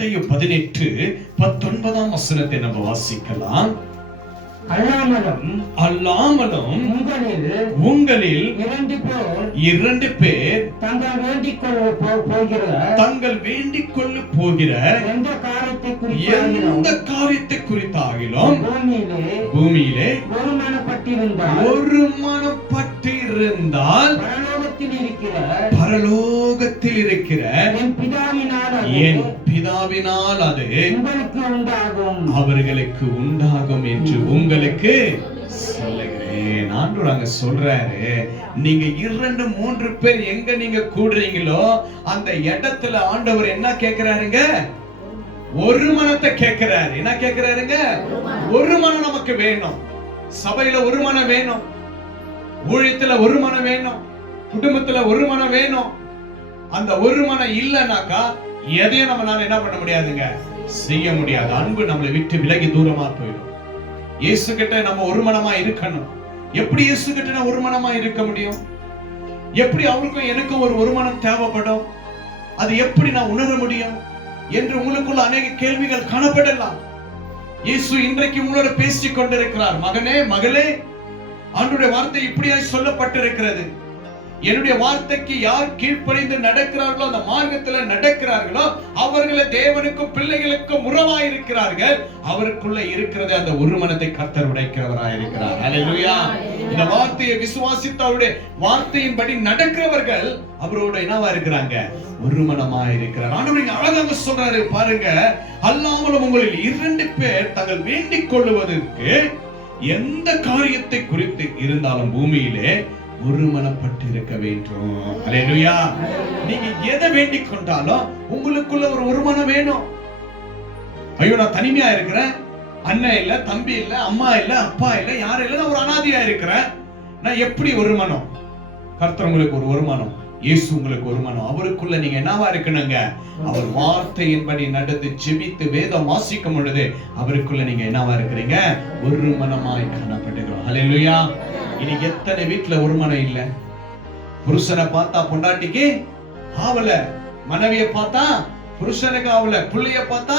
மத்தேயு பதினெட்டு பத்தொன்பதாம் வசனத்தை நம்ம வாசிக்கலாம். அல்லாமலும் அல்லாமலும் உங்களில் உங்களில் இரண்டு பேர் இரண்டு பேர் தங்கள் வேண்டிக் கொள்ள போகிற தங்கள் வேண்டிக் கொள்ள போகிற எந்த காரியத்தை குறித்தாகிலும் எந்த காரியத்தை குறித்தாகிலும் பூமியிலே பூமியிலே ஒருமனப்பட்டிருந்தால் ஒரு மனப்பட்டிருந்தால் பரலோகத்தில் இருக்கிற பரலோகத்தில் இருக்கிற என் பிதாவினால் என் பிதாவினால் அது உங்களுக்கு உண்டாகும். அவர்களுக்கு உண்டாகும் என்று உங்களுக்கு சொல்லுகிறேன். அங்க சொல்றாரு நீங்க இரண்டு மூன்று பேர் எங்க நீங்க கூடுறீங்களோ அந்த இடத்துல ஆண்டவர் என்ன கேக்குறாருங்க ஒரு மனத்தை கேக்குறாரு என்ன கேக்குறாருங்க ஒரு மனம் நமக்கு வேணும். சபையில ஒரு மனம் வேணும். ஊழியத்துல ஒரு மனம் வேணும். குடும்பத்துல ஒரு மனம் வேணும். அந்த ஒரு மனம் இல்லைனாக்கா எதையும் நம்மளால என்ன பண்ண முடியாதுங்க? செய்ய முடியாது. அன்பு நம்மளை விட்டு விலகி தூரமா போயிடும். இயேசு கிட்ட நம்ம ஒரு மனமா இருக்கணும். எப்படி இயேசு கிட்ட நான் ஒரு மனமா இருக்க முடியும்? எப்படி அவருக்கும் எனக்கும் ஒரு ஒரு மனம் தேவைப்படும்? அது எப்படி நான் உணர முடியும்? என்று உங்களுக்குள்ள அநேக கேள்விகள் காணப்படலாம். இயேசு இன்றைக்கு உங்களோட பேசிக் கொண்டிருக்கிறார். மகனே மகளே ஆண்டுடைய வார்த்தை இப்படியாய் சொல்லப்பட்டிருக்கிறது. என்னுடைய வார்த்தைக்கு யார் கீழ்ப்படைந்து நடக்கிறார்களோ அந்த மார்க்கத்துல நடக்கிறார்களோ அவர்களை தேவனுக்கும் பிள்ளைகளுக்கும் உறவாய் இருக்கிறார்கள் அவருக்குள்ள இருக்கிறது அந்த ஒரு மனத்தை கர்த்தர் உடைக்கிறவராய் இருக்கிறார். அலையா இந்த வார்த்தையை விசுவாசித்து அவருடைய வார்த்தையின்படி நடக்கிறவர்கள் அவரோட என்னவா இருக்கிறாங்க? ஒரு மனமா இருக்கிறார். ஆண்டவர் நீங்க அழகாக சொல்றாரு பாருங்க. அல்லாமலும் உங்களில் இரண்டு பேர் தங்கள் வேண்டிக் கொள்ளுவதற்கு எந்த காரியத்தை குறித்து இருந்தாலும் பூமியிலே ஒருமனப்பட்டு இருக்க வேண்டும். அல்லேலூயா நீங்க எதை வேண்டிக் கொண்டாலும் உங்களுக்குள்ள ஒரு ஒருமனம் வேணும். ஐயோ நான் தனிமையா இருக்கிறேன். அண்ணன் இல்ல தம்பி இல்ல அம்மா இல்ல அப்பா இல்ல யாரும் இல்ல நான் ஒரு அனாதியா இருக்கிறேன். நான் எப்படி ஒருமனம்? கர்த்தர் உங்களுக்கு ஒரு ஒருமனம். இயேசு உங்களுக்கு ஒருமனம் அவருக்குள்ள நீங்க என்னவா இருக்கணுங்க? அவர் வார்த்தையின்படி நடந்து ஜெபித்து வேதம் வாசிக்கும் பொழுது அவருக்குள்ள நீங்க என்னவா இருக்கிறீங்க? ஒரு மனமாய் காணப்படுகிறோம் இல்லையா இனி எத்தனை வீட்டுல ஒரு மனம் இல்ல? புருஷனை பார்த்தா பொண்டாட்டிக்கு ஆவல. மனைவியை பார்த்தா புருஷனுக்கு ஆவல. பிள்ளைய பார்த்தா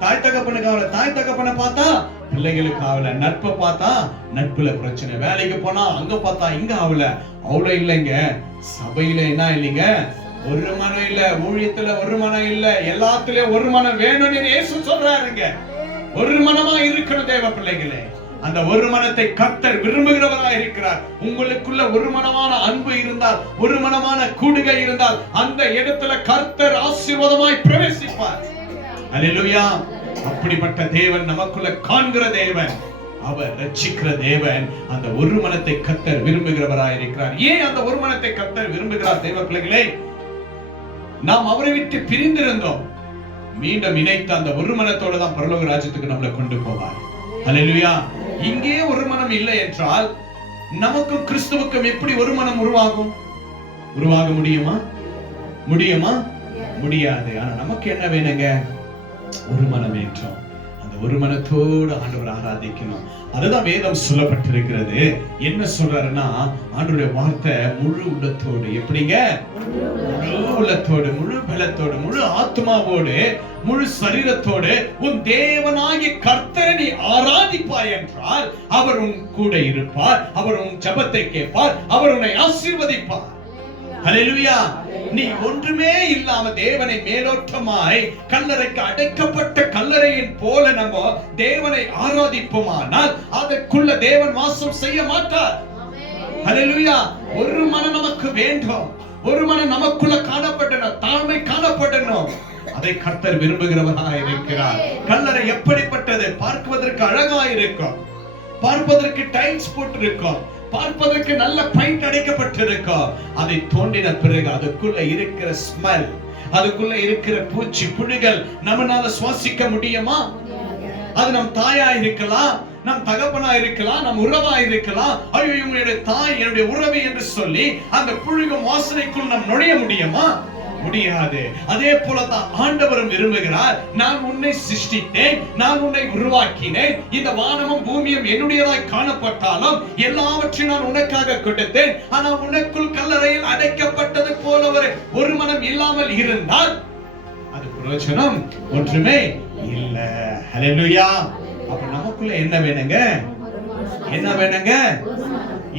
தாய் தகப்பனுக்கு அவளை தாய் தகப்பனை பார்த்தா பிள்ளைகளுக்கு ஆவல நட்பை பார்த்தா நட்புல பிரச்சனை வேலைக்கு போனா அங்க பார்த்தா இங்க ஆவல அவ்வளோ இல்லைங்க. சபையில என்ன இல்லைங்க? ஒரு மனம் இல்ல ஊழியத்துல ஒரு மனம் இல்ல எல்லாத்துலயும் ஒரு மனம் வேணும்னு இயேசு சொல்றாருங்க. ஒரு மனமா இருக்கணும் தேவ பிள்ளைகளே. அந்த ஒரு மனத்தை கர்த்தர் விரும்புகிறவராக இருக்கிறார். உங்களுக்குள்ள ஒரு மனமான அன்பு இருந்தால் ஒரு மனமான கூடுகை இருந்தால் அந்த இடத்துல கர்த்தர் ஆசீர்வாதமாய் பிரவேசிப்பார். அல்லேலூயா அப்படிப்பட்ட தேவன் நமக்குள்ள காண்கிற தேவன். அவர் ரட்சிக்கிற தேவன். அந்த ஒரு மனத்தை கர்த்தர் விரும்புகிறவராய் இருக்கிறார். ஏன் அந்த ஒரு மனத்தை கர்த்தர் விரும்புகிறார் தேவ பிள்ளைகளே? நாம் அவரை விட்டு பிரிந்திருந்தோம். மீண்டும் இணைத்த அந்த ஒரு மனத்தோட தான் பரலோக ராஜ்யத்துக்கு நம்மளை கொண்டு போவார். அல்லேலூயா இங்கே ஒரு மனம் இல்லை என்றால் நமக்கும் கிறிஸ்துவுக்கும் எப்படி ஒரு மனம் உருவாகும்? உருவாக முடியுமா? முடியுமா? முடியாது. ஆனா நமக்கு என்ன வேணுங்க? ஒரு மனமேற்றம். அந்த ஒரு மனத்தோடு ஆண்டவர் ஆராதிக்கணும். அதுதான் வேதம் சொல்லப்பட்டிருக்கிறது. என்ன சொல்றாருன்னா ஆண்டவருடைய வார்த்தை முழு உள்ளத்தோடு. எப்படிங்க? முழு உள்ளத்தோடு முழு பலத்தோடு முழு ஆத்மாவோடு முழு சரீரத்தோடு உன் தேவனாகிய கர்த்தரனை ஆராதிப்பாய் என்றால் அவர் உன் கூட இருப்பார் அவர் உன் ஜெபத்தை கேட்பார் அவர் உன்னை ஆசீர்வதிப்பார். ஹalleluya. நீ ஒன்றுமே இல்லாம தேவனை மேலோட்டமாய் கல்லறைக்கு அடைக்கப்பட்ட கல்லறையின் போல நம்ம தேவனை ஆராதிப்போமானால் அதற்குள்ள தேவன் வாசம் செய்ய மாட்டார். ஹalleluya. ஒரு மனம் நமக்கு வேண்டும். ஒரு மனம் நமக்குள்ள காணப்படணும் தாழ்மை காணப்படணும். அதை கர்த்தர் விரும்புகிறவராக இருக்கிறார். கல்லறை எப்படிப்பட்டது? பார்க்குவதற்கு அழகா இருக்கும் பார்ப்பதற்கு டைல்ஸ் போட்டிருக்கும். பார்ப்பதற்கு நல்ல பைண்ட் அடைக்கப்பட்டிருக்கும் அதை தோண்டின பிறகு அதுக்குள்ள இருக்கிற ஸ்மெல் அதுக்குள்ள இருக்கிற பூச்சி புழுகள் நம்மனால சுவாசிக்க முடியுமா? அது நம் தாயா இருக்கலாம் நம் தகப்பனா இருக்கலாம் நம் உறவா இருக்கலாம். ஐயோ இவங்களுடைய தாய் என்னுடைய உறவு என்று சொல்லி அந்த புழுகும் வாசனைக்குள் நாம் நுழைய முடியுமா? முடியாது. அதே போலதான் ஆண்டவரும் விரும்புகிறார் நான் உன்னை சிருஷ்டித்தேன் நான் உன்னை உருவாக்கினேன். இந்த வானமும் பூமியும் என்னுடையதாய் காணப்பட்டாலும் எல்லாவற்றையும் நான் உனக்காக கொடுத்தேன். ஆனால் உனக்குள் கல்லறையில் அடைக்கப்பட்டது போல ஒரு ஒரு மனம் இல்லாமல் இருந்தால் அது பிரயோஜனம் ஒன்றுமே இல்ல. ஹalleluya அப்ப நமக்குள்ள என்ன வேணுங்க? என்ன வேணுங்க?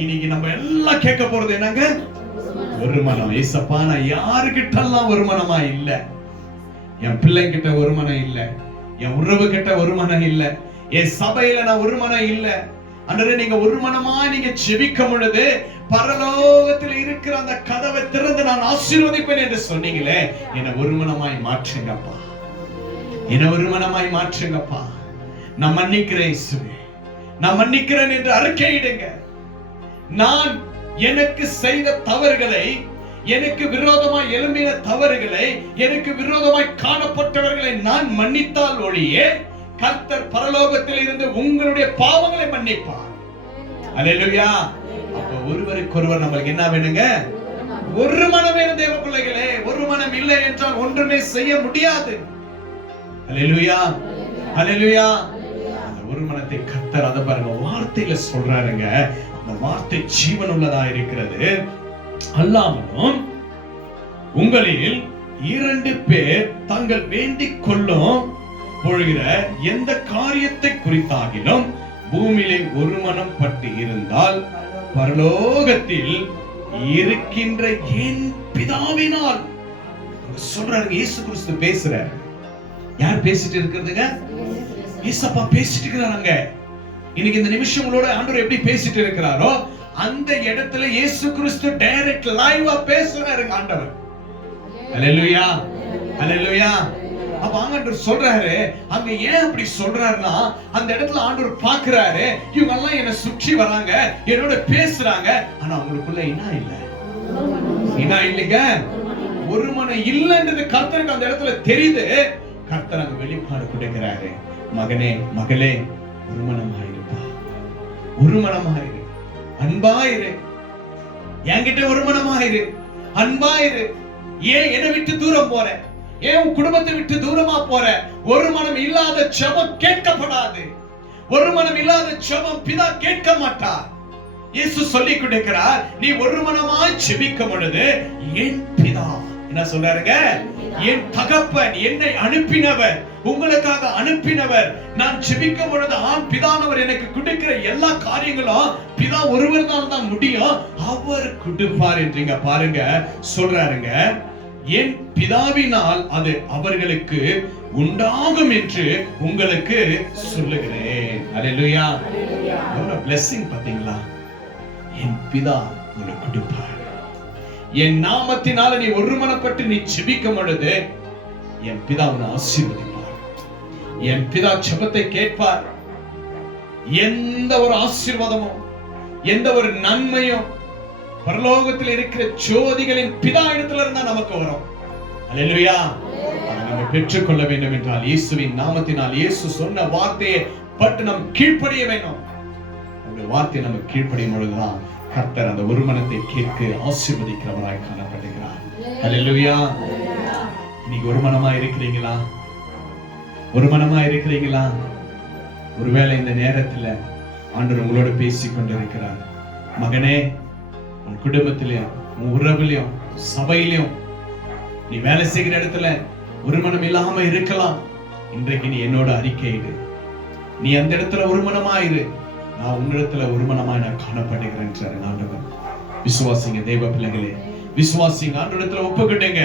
இன்னைக்கு நம்ம எல்லாம் கேட்க போறது என்னங்க? ஒரு மனம் ஏசப்பா நான் யாருக்கிட்டெல்லாம் ஒரு மனமா இல்ல? என் பிள்ளைங்கிட்ட ஒரு மனம் இல்ல. என் உறவு கிட்ட ஒரு மனம் இல்ல. என் சபையில நான் ஒரு மனம் இல்ல. அன்றே நீங்க ஒரு மனமா நீங்க செபிக்கும் பொழுது பரலோகத்தில் இருக்கிற அந்த கதவை திறந்து நான் ஆசீர்வதிப்பேன் என்று சொன்னீங்களே என்னை ஒரு மனமாய் மாற்றுங்கப்பா. என்னை ஒரு மனமாய் மாற்றுங்கப்பா. நான் மன்னிக்கிறேன் நான் மன்னிக்கிறேன் என்று அறிக்கையிடுங்க. நான் எனக்கு செய்த தவறுகளை எனக்கு விரோதமாய் எழும்பின தவறுகளை எனக்கு விரோதமாய் காணப்பட்டவர்களை நான் மன்னித்தால் ஒழியே கர்த்தர் பரலோகத்தில் இருந்து உங்களுடைய பாவங்களை மன்னிப்பார். அல்லேலூயா அப்ப ஒருவருக்கொருவர் நம்மளுக்கு என்ன வேணுங்க? ஒரு மனம் வேணும் தேவ பிள்ளைகளே ஒரு மனம் இல்லை என்றால் ஒன்றுமே செய்ய முடியாது. அல்லேலூயா அந்த ஒரு மனத்தை கர்த்தர் அதை பாருங்க வார்த்தையில சொல்றாருங்க. வார்த்தை ஜீவன் உள்ளதா இருக்கிறது அல்லாமலும் உங்களில் இரண்டு பேர் தங்கள் வேண்டிக் கொள்ளும் பொழுகிற எந்த காரியத்தை குறித்தாகிலும் பூமியிலே ஒரு மனம் பட்டு இருந்தால் பரலோகத்தில் இருக்கின்ற என் பிதாவினால். சொல்றாரு இயேசு கிறிஸ்து பேசுறாரு. யார் பேசிட்டு இருக்கிறதுங்க? ஏசப்பா பேசிட்டு இருக்கிறாங்க இன்னைக்கு இந்த நிமிஷம் உங்களோட ஆண்டவர் எப்படி பேசிட்டு இருக்கிறாரோ அந்த இடத்துல இயேசு கிறிஸ்து டைரக்ட் லைவா பேசுறாரு ஆண்டவர். அல்லேலூயா அல்லேலூயா அப்ப ஆண்டவர் சொல்றாரு அங்க ஏன் அப்படி சொல்றாருன்னா அந்த இடத்துல ஆண்டவர் பாக்குறாரு இவங்க எல்லாம் என்ன சுற்றி வராங்க என்னோட பேசுறாங்க ஆனா அவங்களுக்குள்ள என்ன இல்ல. என்ன இல்லைங்க. ஒரு மனம் இல்லைன்றது கர்த்தருக்கு அந்த இடத்துல தெரியுது. கர்த்தர் அங்க வெளிப்பாடு கொடுக்கிறாரு. மகனே மகளே ஒரு மனமாயிருப்பா ஒரு மனமாயிரு அன்பாயிரு. என்கிட்ட ஒரு மனமாயிரு அன்பாயிரு. ஏன் என்னை விட்டு தூரம் போற? ஏன் உன் குடும்பத்தை விட்டு தூரமா போற? ஒரு மனம் இல்லாத ஜெபம் கேட்கப்படாது. ஒரு மனம் இல்லாத ஜெபம் பிதா கேட்க மாட்டார். இயேசு சொல்லி கொடுக்கிறார் நீ ஒரு மனமாய் செபிக்கும் பொழுது என் பிதா. என்ன சொல்றாருங்க? என் தகப்பன் என்னை அனுப்பினவர். உங்களுக்காக அனுப்பினவர். நான் செபிக்கும் பொழுது ஆம் பிதானவர் எனக்கு கொடுக்கிற எல்லா காரியங்களும் பிதா ஒருவர் தான் தான் முடியும். அவர் கொடுப்பார் என்றீங்க. பாருங்க சொல்றாருங்க. என் பிதாவினால் அது அவர்களுக்கு உண்டாகும் என்று உங்களுக்கு சொல்லுகிறேன். அல்லேலூயா எவ்வளவு blessing பாத்தீங்களா என் பிதா உனக்கு கொடுப்பார். என் நாமத்தினால நீ ஒருமனப்பட்டு நீ செபிக்கும் பொழுது என் பிதா உன்னை என் பிதா செபத்தை கேட்பார். எந்த ஒரு ஆசீர்வாதமும் எந்த ஒரு நன்மையும் பரலோகத்தில் இருக்கிற ஜோதிகளின் பிதா இடத்துல இருந்தா நமக்கு வரும். அல்லேலூயா. நம்ம பெற்றுக்கொள்ள வேண்டும் என்றால் இயேசுவின் நாமத்தினால் இயேசு சொன்ன வார்த்தையை பட்டு நம் கீழ்ப்படிய வேண்டும். அந்த வார்த்தை நம்ம கீழ்ப்படியும் பொழுதுதான் கர்த்தர் அந்த ஒரு மனத்தை கேட்க ஆசீர்வதிக்கிறவராய் காணப்படுகிறார். அல்லேலூயா. இன்னைக்கு ஒரு மனமா இருக்கிறீங்களா? ஒரு மனமா இருக்கிறீங்களா? ஒருவேளை இந்த நேரத்துல ஆண்டவர் உங்களோட பேசிக் கொண்டிருக்கிறார். மகனே உன் குடும்பத்திலையும் உன் உறவுலையும் சபையிலையும் நீ வேலை செய்கிற இடத்துல ஒரு மனம் இல்லாம இருக்கலாம். இன்றைக்கு நீ என்னோட அறிக்கையிடு நீ அந்த இடத்துல ஒரு மனமாயிரு நான் உன்னிடத்துல ஒரு மனமா நான் காணப்படுகிறேன் ஆண்டவர். விசுவாசிங்க தெய்வ பிள்ளைகளே. விசுவாசிங்க இடத்துல ஒப்புக்கிட்டேங்க.